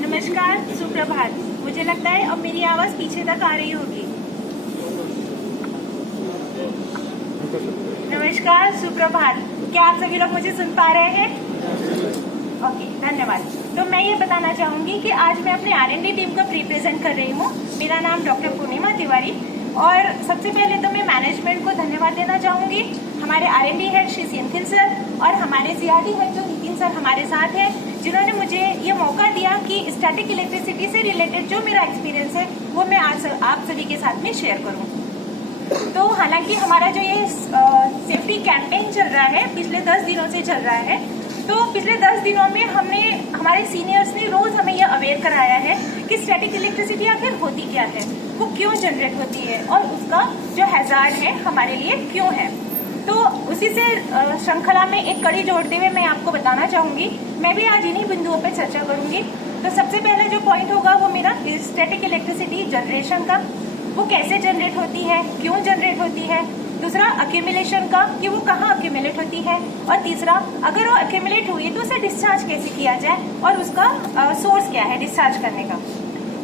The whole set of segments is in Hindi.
नमस्कार, सुप्रभात। मुझे लगता है अब मेरी आवाज पीछे तक आ रही होगी। नमस्कार, सुप्रभात। क्या आप सभी लोग मुझे सुन पा रहे हैं? ओके, धन्यवाद। तो मैं ये बताना चाहूंगी कि आज मैं अपने R&D टीम को रिप्रेजेंट कर रही हूँ। मेरा नाम डॉक्टर पूर्णिमा तिवारी। और सबसे पहले तो मैं मैनेजमेंट को धन्यवाद देना चाहूंगी, हमारे R&D हेड श्री सिंथिल सर और हमारे CRD हेड जो नितिन सर हमारे साथ हैं, जिन्होंने मुझे ये मौका दिया कि स्टैटिक इलेक्ट्रिसिटी से रिलेटेड जो मेरा एक्सपीरियंस है वो मैं आज आप सभी के साथ में शेयर करूँ। तो हालांकि हमारा जो ये सेफ्टी कैंपेन चल रहा है पिछले 10 दिनों से चल रहा है, तो पिछले 10 दिनों में हमारे सीनियर्स ने रोज हमें यह अवेयर कराया है कि स्टैटिक इलेक्ट्रिसिटी आखिर होती क्या है, वो क्यों जनरेट होती है और उसका जो हैजार्ड है हमारे लिए क्यों है। तो उसी से श्रृंखला में एक कड़ी जोड़ते हुए मैं आपको बताना चाहूंगी, मैं भी आज इन्हीं बिंदुओं पर चर्चा करूंगी। तो सबसे पहला जो पॉइंट होगा वो मेरा स्टैटिक इलेक्ट्रिसिटी जनरेशन का, वो कैसे जनरेट होती है, क्यों जनरेट होती है। दूसरा अक्यूमुलेशन का, कि वो कहाँ अक्यूमुलेट होती है। और तीसरा, अगर वो अक्यूमुलेट हुई तो उसे डिस्चार्ज कैसे किया जाए और उसका सोर्स क्या है डिस्चार्ज करने का।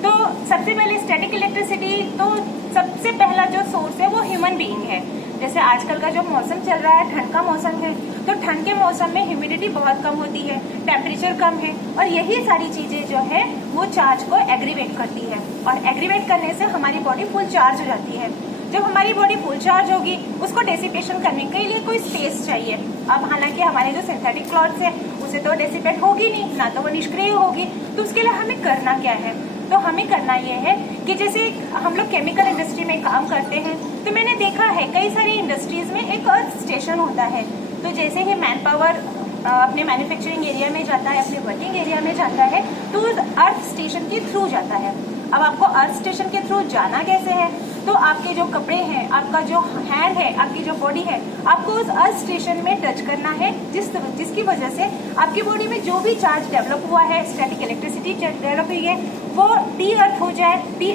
तो सबसे पहले स्टैटिक इलेक्ट्रिसिटी, तो सबसे पहला जो सोर्स है वो ह्यूमन बीइंग है। जैसे आजकल का जो मौसम चल रहा है, ठंड का मौसम है, तो ठंड के मौसम में ह्यूमिडिटी बहुत कम होती है, टेम्परेचर कम है, और यही सारी चीजें जो है वो चार्ज को एग्रीवेट करती है, और एग्रीवेट करने से हमारी बॉडी फुल चार्ज हो जाती है। जब हमारी बॉडी फुल चार्ज होगी, उसको डेसिपेशन करने के लिए कोई स्पेस चाहिए। अब हालांकि हमारे जो सिंथेटिक क्लॉथ्स है उसे तो डेसिपेट होगी नहीं, ना तो वो निष्क्रिय होगी, तो उसके लिए हमें करना क्या है। तो हमें करना ये है कि जैसे हम लोग केमिकल इंडस्ट्री में काम करते हैं, तो मैंने देखा है कई सारी इंडस्ट्रीज में एक अर्थ स्टेशन होता है। तो जैसे ही मैन पावर अपने मैन्युफैक्चरिंग एरिया में जाता है, अपने वर्किंग एरिया में जाता है, तो उस अर्थ स्टेशन के थ्रू जाता है। अब आपको अर्थ स्टेशन के थ्रू जाना कैसे है, तो आपके जो कपड़े हैं, आपका जो हैंड है, आपकी जो बॉडी है, आपको उस अर्थ स्टेशन में टच करना है, जिसकी वजह से आपकी बॉडी में जो भी चार्ज डेवलप हुआ है, स्टैटिक इलेक्ट्रिसिटी डेवलप हुई है, वो डी अर्थ हो जाए, डी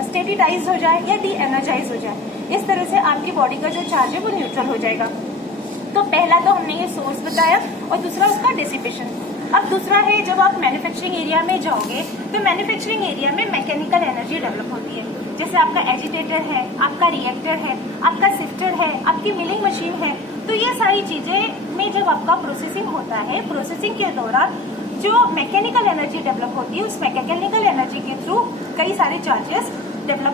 स्टेटिटाइज हो जाए या डी एनर्जाइज हो जाए। इस तरह से आपकी बॉडी का जो चार्ज है वो न्यूट्रल हो जाएगा। तो पहला तो हमने ये सोर्स बताया, और दूसरा उसका डिसिपेशन। अब दूसरा है, जब आप मैन्युफैक्चरिंग एरिया में जाओगे तो मैन्युफैक्चरिंग एरिया में मैकेनिकल एनर्जी डेवलप होती है। जैसे आपका एजिटेटर है, आपका रिएक्टर है, आपका सिफ्टर है, आपकी मिलिंग मशीन है। तो ये सारी चीजें में जब आपका प्रोसेसिंग होता है, प्रोसेसिंग के दौरान जो मैकेनिकल एनर्जी डेवलप होती है, उस मैकेनिकल एनर्जी के थ्रू कई सारे चार्जेस डेवलप